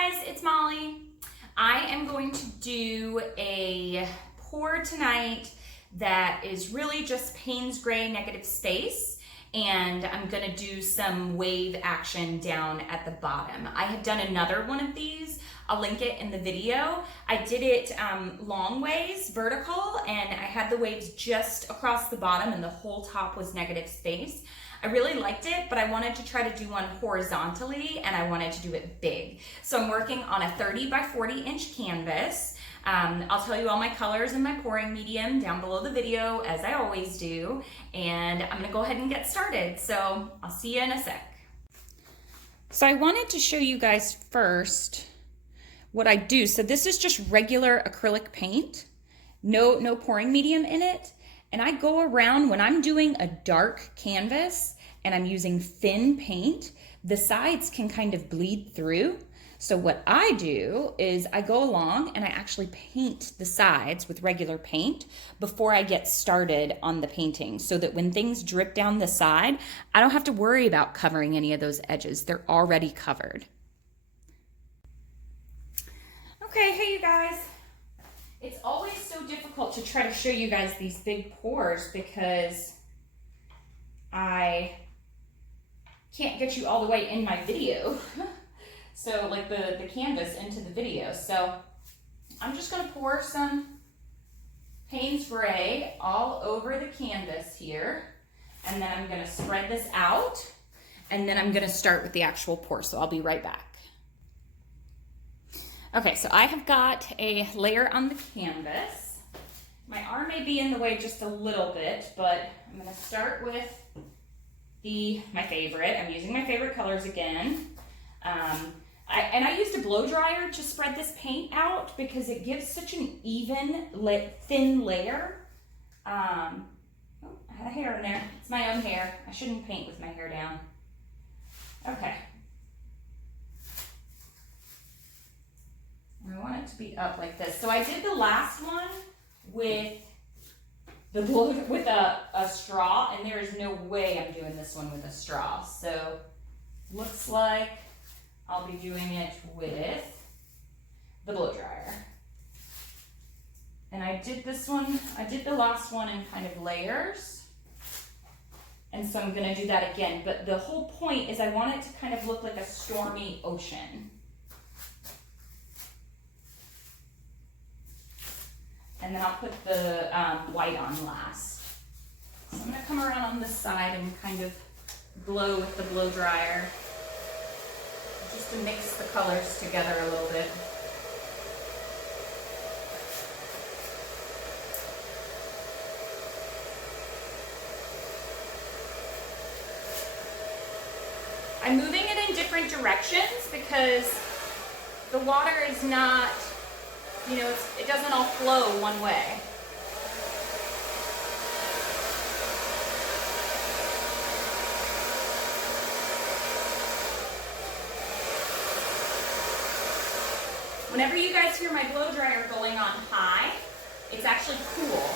guys, it's Molly. I am going to do a pour tonight that is really just Payne's Gray Negative Space, and I'm gonna do some wave action down at the bottom. I have done another one of these. I'll link it in the video. I did it long ways, vertical, and I had the waves just across the bottom and the whole top was negative space. I really liked it, but I wanted to try to do one horizontally and I wanted to do it big. So I'm working on a 30 by 40 inch canvas. I'll tell you all my colors and my pouring medium down below the video, as I always do. And I'm gonna go ahead and get started. So I'll see you in a sec. So I wanted to show you guys first what I do. So this is just regular acrylic paint, no pouring medium in it. And I go around when I'm doing a dark canvas and I'm using thin paint, the sides can kind of bleed through. So what I do is I go along and I actually paint the sides with regular paint before I get started on the painting, so that when things drip down the side, I don't have to worry about covering any of those edges. They're already covered. Okay, hey you guys. It's always so difficult to try to show you guys these big pours because I can't get you all the way in my video. So like the canvas into the video. So I'm just gonna pour some Payne's Gray all over the canvas here. And then I'm gonna spread this out and then I'm gonna start with the actual pour. So I'll be right back. Okay, so I have got a layer on the canvas. My arm may be in the way just a little bit, but I'm gonna start with my favorite. I'm using my favorite colors again. I used a blow dryer to spread this paint out because it gives such an even, thin layer. Oh, I had a hair in there. It's my own hair. I shouldn't paint with my hair down. Okay. I want it to be up like this. So I did the last one with a straw, and there is no way I'm doing this one with a straw. So looks like I'll be doing it with the blow dryer. And I did the last one in kind of layers. And so I'm gonna do that again. But the whole point is I want it to kind of look like a stormy ocean. And then I'll put the white on last. So I'm gonna come around on this side and kind of blow with the blow dryer, just to mix the colors together a little bit. I'm moving it in different directions because the water is not, you know, it doesn't all flow one way. Whenever you guys hear my blow dryer going on high, it's actually cool.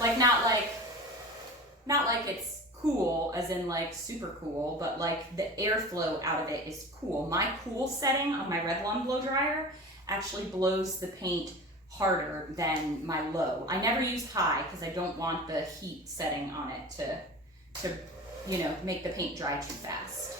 Like not like it's cool as in like super cool, but like the airflow out of it is cool. My cool setting on my Revlon blow dryer actually blows the paint harder than my low. I never use high because I don't want the heat setting on it to you know, make the paint dry too fast.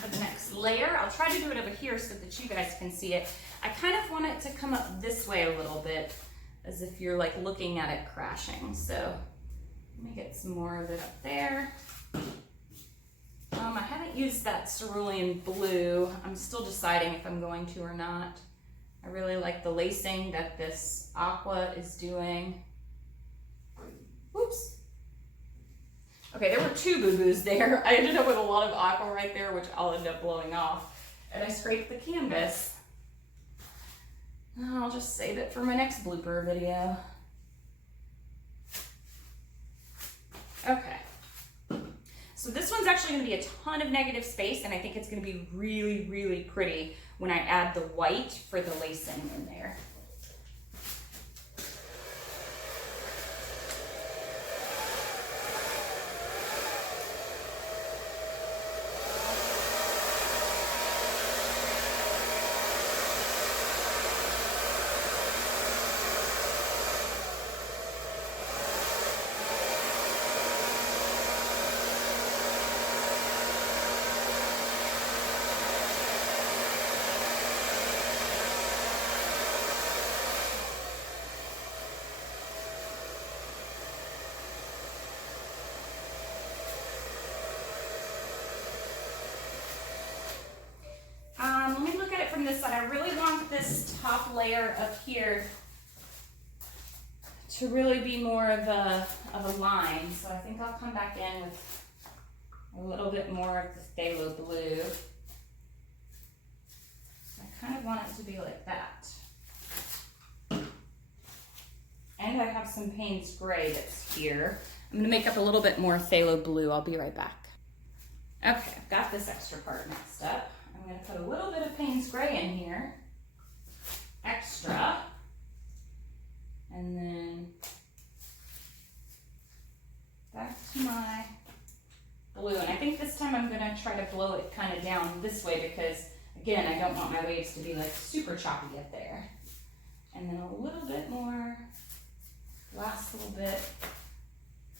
For the next layer. I'll try to do it over here so that you guys can see it. I kind of want it to come up this way a little bit, as if you're like looking at it crashing. So let me get some more of it up there. I haven't used that cerulean blue. I'm still deciding if I'm going to or not. I really like the lacing that this aqua is doing. Whoops. Okay, there were two boo-boos there. I ended up with a lot of aqua right there, which I'll end up blowing off. And I scraped the canvas. I'll just save it for my next blooper video. Okay. So this one's actually going to be a ton of negative space, and I think it's going to be really, really pretty when I add the white for the lacing in there. Let me look at it from this side. I really want this top layer up here to really be more of a line. So I think I'll come back in with a little bit more of the phthalo blue. I kind of want it to be like that. And I have some Payne's gray that's here. I'm gonna make up a little bit more phthalo blue. I'll be right back. Okay, I've got this extra part mixed up. I'm going to put a little bit of Payne's gray in here, extra, and then back to my blue. And I think this time I'm going to try to blow it kind of down this way because, again, I don't want my waves to be like super choppy up there. And then a little bit more, last little bit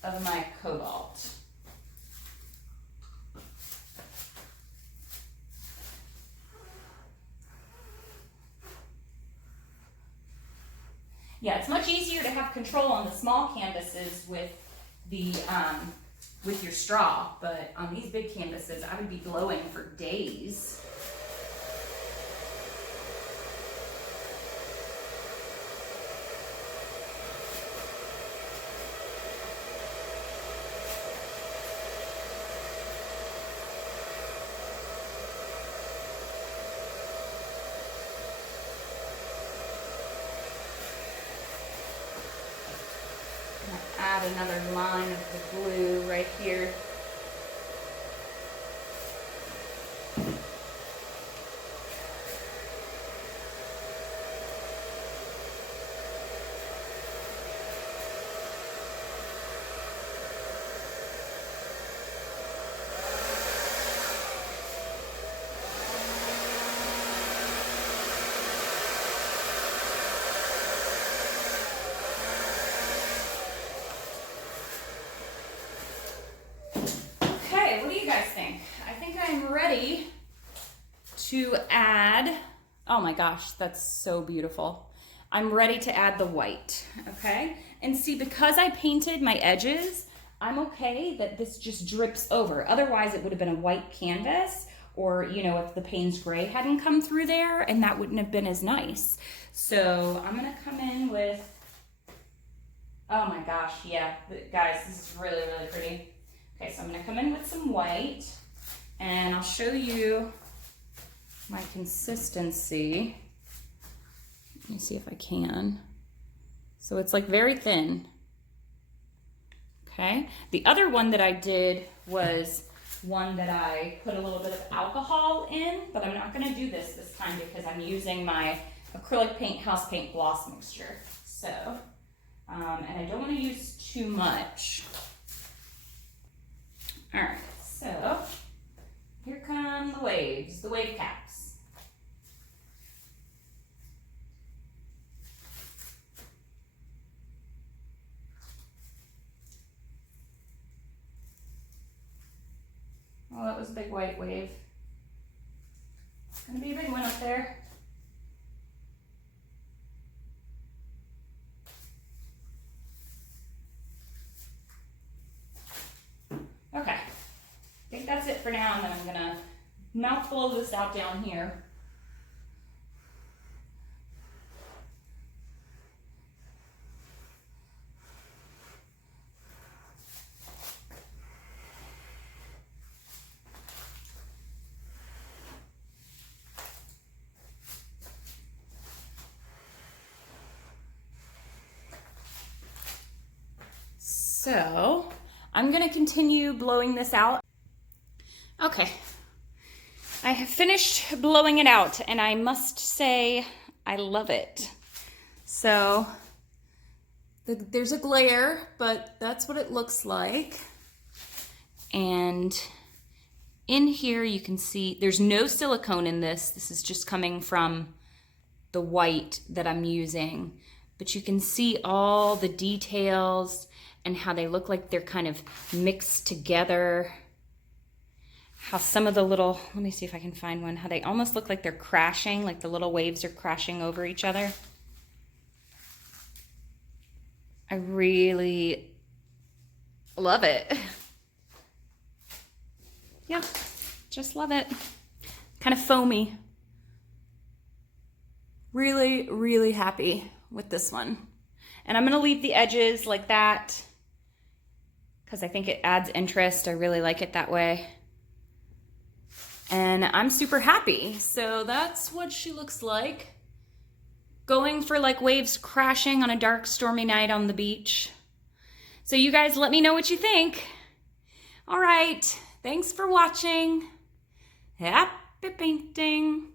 of my cobalt. Yeah, it's much easier to have control on the small canvases with the with your straw, but on these big canvases, I would be blowing for days. Add another line of the blue right here. Ready to add, oh my gosh, that's so beautiful. I'm ready to add the white, okay? And see, because I painted my edges, I'm okay that this just drips over. Otherwise, it would have been a white canvas, or, you know, if the Payne's gray hadn't come through there, and that wouldn't have been as nice. So I'm gonna come in with, oh my gosh, yeah, guys, this is really, really pretty. Okay, so I'm gonna come in with some white. And I'll show you my consistency. Let me see if I can. So it's like very thin. Okay. The other one that I did was one that I put a little bit of alcohol in, but I'm not going to do this time because I'm using my acrylic paint, house paint gloss mixture. So, and I don't want to use too much. All right. So here come the waves, the wave caps. Oh, that was a big white wave. It's gonna be a big one up there. Okay. I think that's it for now, and then I'm gonna mouth blow this out down here. So I'm gonna continue blowing this out. Okay, I have finished blowing it out, and I must say I love it. So there's a glare, but that's what it looks like. And in here you can see there's no silicone in this. This is just coming from the white that I'm using. But you can see all the details and how they look like they're kind of mixed together. How some of the little, let me see if I can find one, how they almost look like they're crashing, like the little waves are crashing over each other. I really love it. Yeah, just love it. Kind of foamy. Really, really happy with this one. And I'm gonna leave the edges like that because I think it adds interest. I really like it that way. And I'm super happy. So that's what she looks like. Going for like waves crashing on a dark, stormy night on the beach. So you guys let me know what you think. All right, thanks for watching. Happy painting.